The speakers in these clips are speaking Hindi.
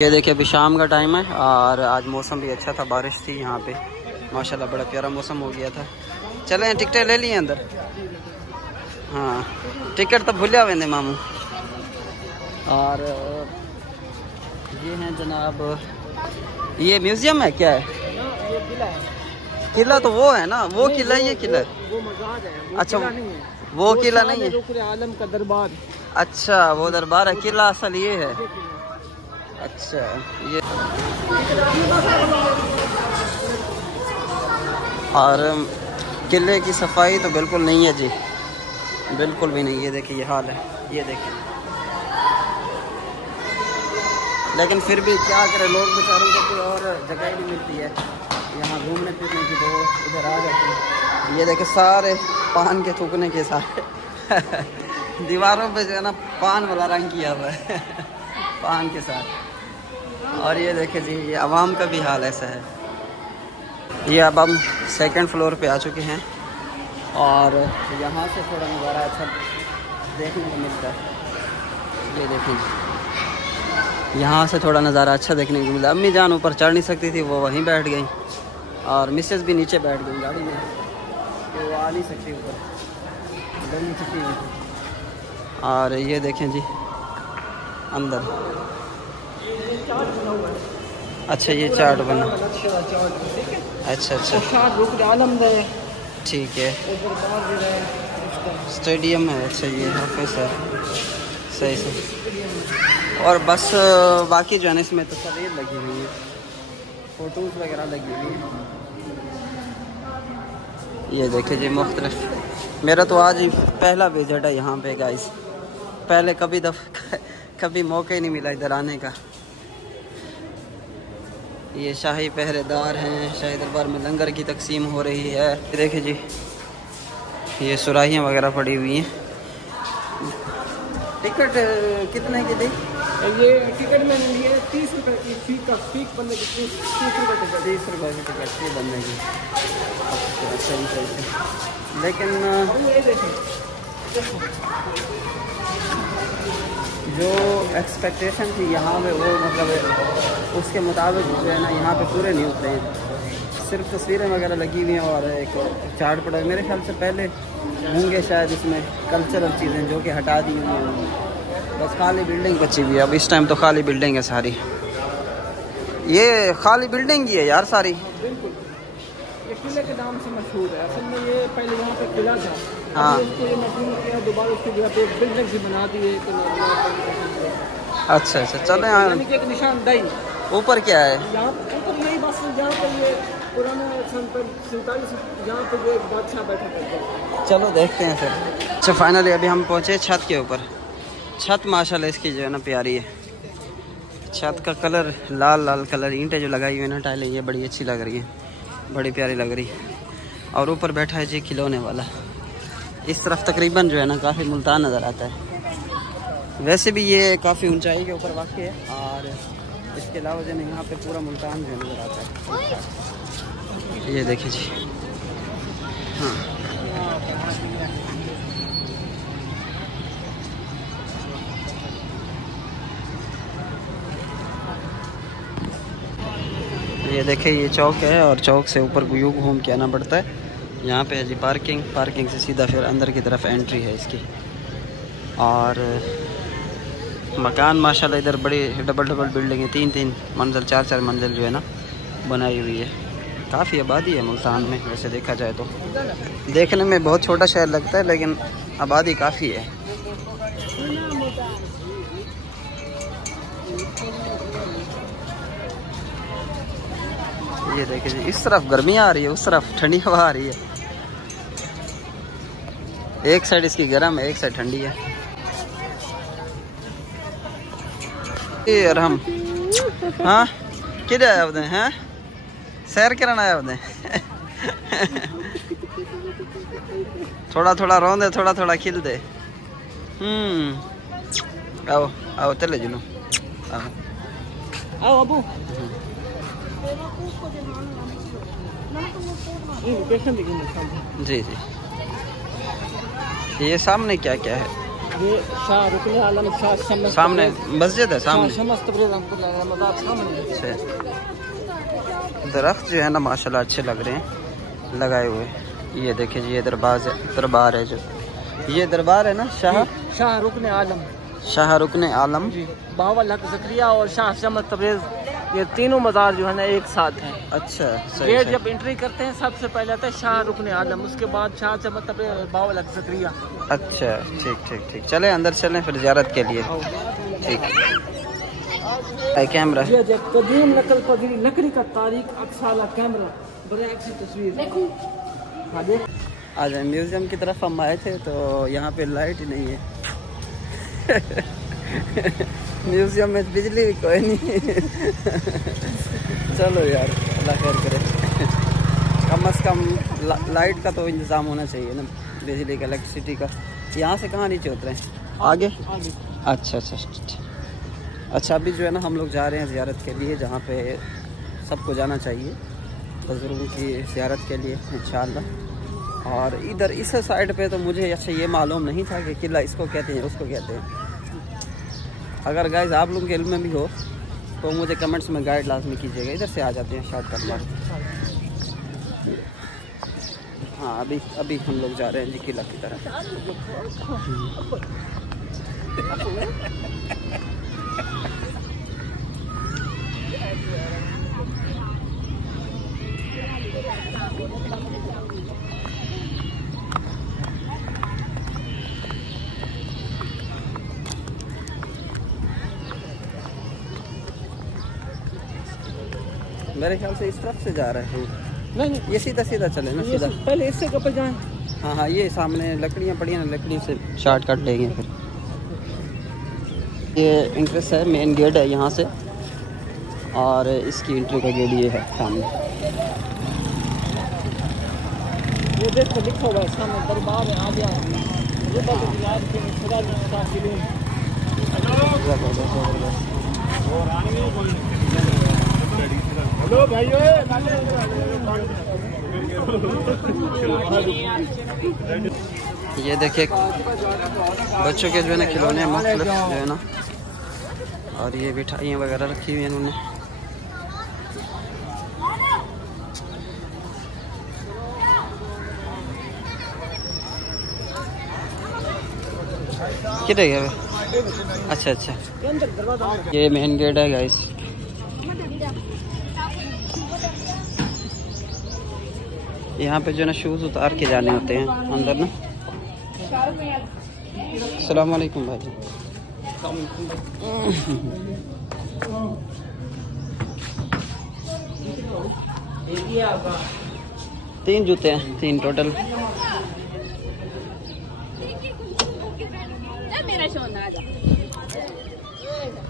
ये देखिए अभी शाम का टाइम है और आज मौसम भी अच्छा था, बारिश थी यहाँ पे माशाल्लाह, बड़ा प्यारा मौसम हो गया था। चले टिकटें ले लिए अंदर? हाँ टिकट तो भूलिया वेंदे मामू। और ये हैं जनाब, ये म्यूजियम है क्या है? ये किला है। किला तो वो है ना, वो किला ये किला वो मज़ार है, वो अच्छा किला नहीं है। वो किला नहीं है। रुकन आलम का दरबार। अच्छा वो दरबार है, किला असल ये है। अच्छा ये और किले की सफाई तो बिल्कुल नहीं है जी, बिल्कुल भी नहीं। ये देखिए ये हाल है, ये देखिए। लेकिन फिर भी क्या करें, लोग बेचारों को कोई और जगह ही नहीं मिलती है यहाँ घूमने फिरने की, तो इधर आ जाते हैं। ये देखिए सारे पान के थूकने के साथ दीवारों पे जो है ना पान वाला रंग किया हुआ है पान के साथ। और ये देखिए जी, ये आवाम का भी हाल ऐसा है। ये अब हम सेकंड फ्लोर पे आ चुके हैं और यहाँ से थोड़ा नज़ारा अच्छा देखने को मिलता है। ये देखिए यहाँ से थोड़ा नज़ारा अच्छा देखने को मिला। अम्मी जान ऊपर चढ़ नहीं सकती थी, वो वहीं बैठ गई और मिसेस भी नीचे बैठ गई गाड़ी में, तो वो आ नहीं सकती ऊपर, डर नहीं सकती थी। और ये देखें जी अंदर, अच्छा ये चार्ट बना, अच्छा अच्छा ठीक है। स्टेडियम है, अच्छा ये ऑफिस है, सही से। और बस बाकी जो है इसमें तस्वीर लगी हुई है, फ़ोटोज़ वगैरह लगी हुई है। ये देखिए जी मुख्तलिफ, मेरा तो आज ही पहला विजिट है यहाँ पे गाइस, पहले कभी मौका ही नहीं मिला इधर आने का। ये शाही पहरेदार हैं, शाही दरबार में लंगर की तकसीम हो रही है। देखिए जी ये सुराहियाँ वगैरह पड़ी हुई हैं। टिकट कितने की दी? ये टिकट में लिए 30 रुपये की फी का, फीक बनने की 30 रुपये टिकट, 30 रुपये की टिकट फी बनने की। अच्छा सही। लेकिन ये देखें जो एक्सपेक्टेशन थी यहाँ पे वो मतलब उसके मुताबिक जो है ना यहाँ पे पूरे नहीं होते हैं। सिर्फ तस्वीरें वगैरह लगी हुई हैं और एक चार्ट पड़ा है। मेरे ख्याल से पहले होंगे शायद इसमें कल्चरल चीज़ें जो कि हटा दी हुई हैं, बस खाली बिल्डिंग बची हुई है। अब इस टाइम तो खाली बिल्डिंग है सारी, ये खाली बिल्डिंग ही है यार सारी। बिल्कुल, ये किले के नाम से मशहूर है। असल में ये पहले यहाँ पे किला था, हाँ उसको ये मशहूर किया, दोबारा उसकी जगह पे बिल्डिंग भी बना दी है। अच्छा अच्छा चले यहाँ, एक निशानदेही ऊपर क्या है? यहाँ ऊपर नहीं, बस यहाँ पे ये पुराना 47 यहाँ पे जो बादशाह बैठा करते हैं। चलो देखते हैं फिर। अच्छा फाइनली अभी हम पहुँचे छत के ऊपर। छत माशाल्लाह इसकी जो है ना प्यारी है, छत का कलर लाल लाल कलर, ईंटें जो लगाई हुई है ना टाइलें, ये बड़ी अच्छी लग रही है, बड़ी प्यारी लग रही है। और ऊपर बैठा है जी खिलौने वाला। इस तरफ तकरीबन जो है ना काफ़ी मुल्तान नज़र आता है। वैसे भी ये काफ़ी ऊंचाई के ऊपर वाक़ है और इसके अलावा जो है यहाँ पे पूरा मुल्तान जो नज़र आता है। ये देखिए जी, हाँ ये देखिए ये चौक है और चौक से ऊपर यूँ घूम के आना पड़ता है। यहाँ पे है जी पार्किंग, पार्किंग से सीधा फिर अंदर की तरफ एंट्री है इसकी। और मकान माशाल्लाह इधर बड़ी डबल बिल्डिंग है, 3 मंजिल 4 मंजिल जो है ना बनाई हुई है। काफ़ी आबादी है मुल्तान में वैसे देखा जाए तो, देखने में बहुत छोटा शहर लगता है लेकिन आबादी काफ़ी है। ये देखिए जी, इस तरफ गर्मी आ रही है, उस तरफ ठंडी हवा आ रही है। एक साइड इसकी गर्म है, एक साइड ठंडी है। और हम हाँ किधर आया होते हैं, सैर करना आया होते थोड़ा थोड़ा रोंदे, थोड़ा थोड़ा खिलते। आओ आओ चले जुनू, आओ अबू। जी जी, ये सामने क्या क्या है? ये शाह रुकन आलम शाह शमस सामने मस्जिद है सामने। शमस तबरेज़ रहमतुल्लाह अलैह मज़ार सामने। अच्छा, दरख्त जो है ना माशाल्लाह अच्छे लग रहे हैं लगाए हुए। ये देखिए जी, ये दरबार है जो, ये दरबार है ना शाह रुकन आलम, शाह रुकन आलम जी। बावल हक ज़करिया और शाह शमस तबरेज़, ये तीनों मज़ार जो है ना एक साथ हैं। अच्छा सही गेट सही। जब एंट्री करते हैं सबसे पहले आता है शाह रुकन आलम, उसके बाद शाह शमस तबरेज़, बावल हक ज़करिया। अच्छा ठीक ठीक ठीक, चले अंदर चलें फिर ज़ियारत के लिए। ठीक है कैमरा। ये जो कदीम नकल पदरी लकड़ी का तारीख अक्साला कैमरा बड़े अच्छी तस्वीर देखो। हाँ देख। आज म्यूजियम की तरफ हम आए थे तो यहाँ पे लाइट ही नहीं है। म्यूजियम में बिजली भी कोई नहीं। चलो यार अल्लाह खैर करे। कम से कम लाइट का तो इंतज़ाम होना चाहिए ना, बिजली का, इलेक्ट्रिसिटी का। यहाँ से कहाँ नीचे उतरे हैं? आगे। अच्छा अच्छा अच्छा। अभी जो है ना हम लोग जा रहे हैं ज़ियारत के लिए, जहाँ पे सबको जाना चाहिए बुज़ुर्गों की ज़ियारत के लिए इंशाअल्लाह। और इधर इस साइड पे तो मुझे अच्छा ये मालूम नहीं था कि किला इसको कहते हैं उसको कहते हैं। अगर गाइस आप लोगों के इल्म में भी हो तो मुझे कमेंट्स में गाइड लाजमी कीजिएगा। इधर से आ जाते हैं शॉर्टकट मार। हाँ अभी हम लोग जा रहे हैं जी किला की तरफ। मेरे ख्याल से इस तरफ से जा रहे हैं। नहीं ये सीधा सीधा चले ना, सीधा। पहले इससे कब जाएं? हाँ ये सामने लकड़ियाँ पड़ी हैं ना, लकड़ी से शॉर्टकट लेंगे फिर। ये एंट्रेंस है, मेन गेट है यहाँ से, और इसकी एंट्री का गेट ये है सामने। ये देखो लिखा हुआ है सामने दरबार है आ गया। हेलो भाइयों, ये देखिए बच्चों के जो है ना खिलौने मुख्तलिफ जो है ना, और ये मिठाइयाँ वगैरह रखी हुई हैं इन्होंने। किधर गया? अच्छा अच्छा, ये मेन गेट है गाइस। यहाँ पे जो है ना शूज़ उतार के जाने होते हैं अंदर ना। अस्सलाम वालेकुम भाई। तीन जूते हैं, 3 टोटल।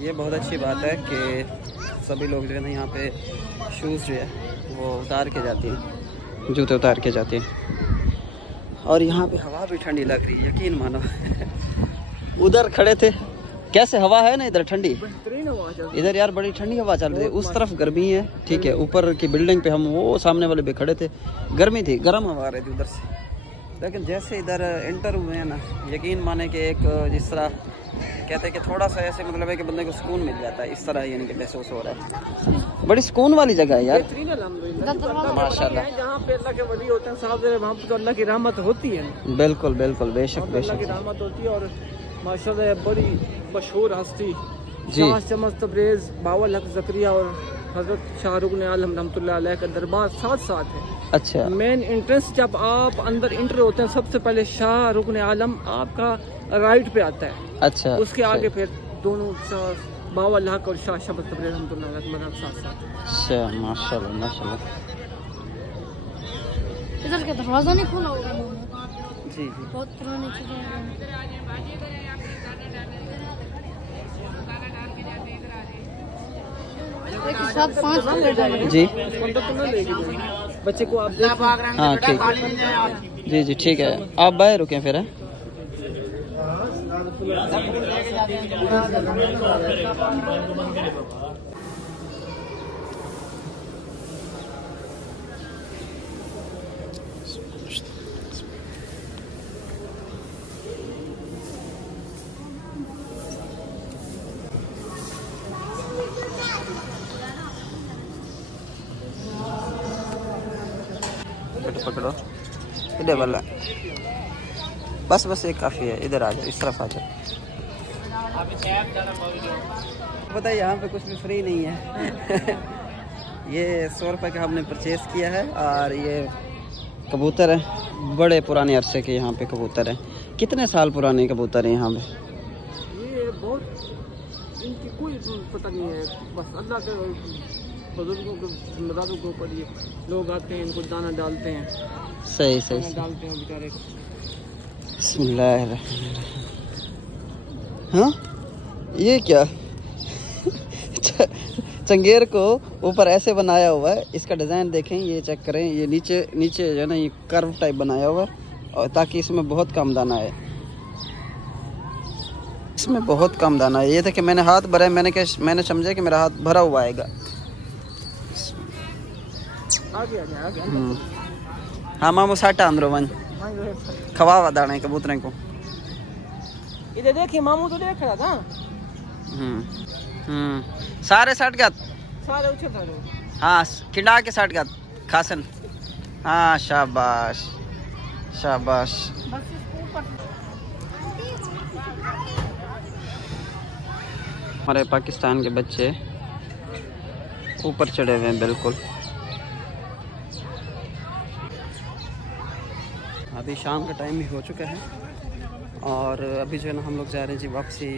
ये बहुत अच्छी बात है कि सभी लोग जो है ना यहाँ पे शूज़ जो है वो उतार के जाते हैं, जूते उतार के जाते हैं। और यहाँ पे हवा भी ठंडी लग रही है, यकीन मानो। उधर खड़े थे, कैसे हवा है ना इधर ठंडी, इधर यार बड़ी ठंडी हवा चल रही है। उस तरफ गर्मी है, ठीक है, ऊपर की बिल्डिंग पे हम वो सामने वाले पे खड़े थे, गर्मी थी, गर्म हवा आ रही थी उधर से। लेकिन जैसे इधर एंटर हुए हैं ना, यकीन माने कि एक जिस तरह कहते हैं कि थोड़ा सा ऐसे मतलब है कि बंदे को सुकून मिल जाता है, इस तरह यानी कि महसूस हो रहा है। बड़ी सुकून वाली जगह है यार माशाल्लाह। जहाँ पे अल्लाह के वली होते हैं साहब, वहाँ पे तो अल्लाह की रहमत होती है। बिल्कुल बिल्कुल, बेशक अल्लाह बेशक की रहमत होती है। और माशाल्लाह बड़ी मशहूर हस्ती शाह शमस तबरेज़, बावल हक ज़करिया और हज़रत शाहरुख आलम रहमतुल्लाह अलैह का दरबार साथ साथ है। अच्छा, मेन एंट्रेंस जब आप अंदर इंटर होते हैं सबसे पहले शाहरुख आलम आपका राइट पे आता है। अच्छा, उसके आगे फिर दोनों बावल हक और शाह शमस तबरेज़ रहमतुल्लाह अलैह साथ साथ। अच्छा माशाल्लाह माशाल्लाह। इधर का दरवाजा नहीं खोला होगा जी जी, बहुत पुरानी चीजें हैं। सब 5 जी बच्चे को आप हाँ ठीक है, जी जी ठीक है, आप बाहर रुकें फिर। पकड़ो पकड़ो, इधर वाला बस बस एक काफ़ी है। इधर आ जाओ, इस तरफ आ जाओ। पता है यहाँ पे कुछ भी फ्री नहीं है। ये 100 रुपये का हमने परचेज़ किया है। और ये कबूतर है, बड़े पुराने अरसे के यहाँ पे कबूतर हैं। कितने साल पुराने कबूतर हैं यहाँ पे? ये बहुत, इनकी कोई पता नहीं है, बस अल्लाह के बुजुर्गों के जिम्मेदारों के ऊपर ये लोग आते हैं, इनको दाना डालते हैं। सही सही, दाना डालते हैं बेचारे को। हाँ ये क्या चंगेर को ऊपर ऐसे बनाया हुआ है। इसका डिज़ाइन देखें, ये चेक करें, ये नीचे नीचे जो है ना ये कर्व टाइप बनाया हुआ है, और ताकि इसमें बहुत कम दाना है। इसमें बहुत कम दाना है। ये देखिए मैंने हाथ भरा है, मैंने समझा कि मेरा हाथ भरा हुआ आएगा। हाँ मामू साटा अंदर वन खवावा दाना है कबूतरे को। इधर देखिए, मामू तो देख रहा था। सारे साठ का सारे उछल सारे। हाँ खिंडा के साठ का खासन। हाँ शाबाश शाबाश। हमारे पाकिस्तान के बच्चे ऊपर चढ़े हुए हैं बिल्कुल। अभी शाम का टाइम भी हो चुका है और अभी जो है ना हम लोग जा रहे हैं जी वापसी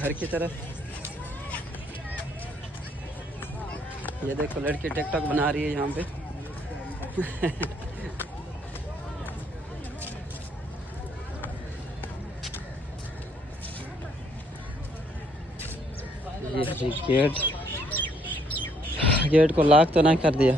घर की तरफ। ये देखो लड़की टिकटॉक बना रही है यहाँ पे। ये जी गेट को लॉक तो नहीं कर दिया।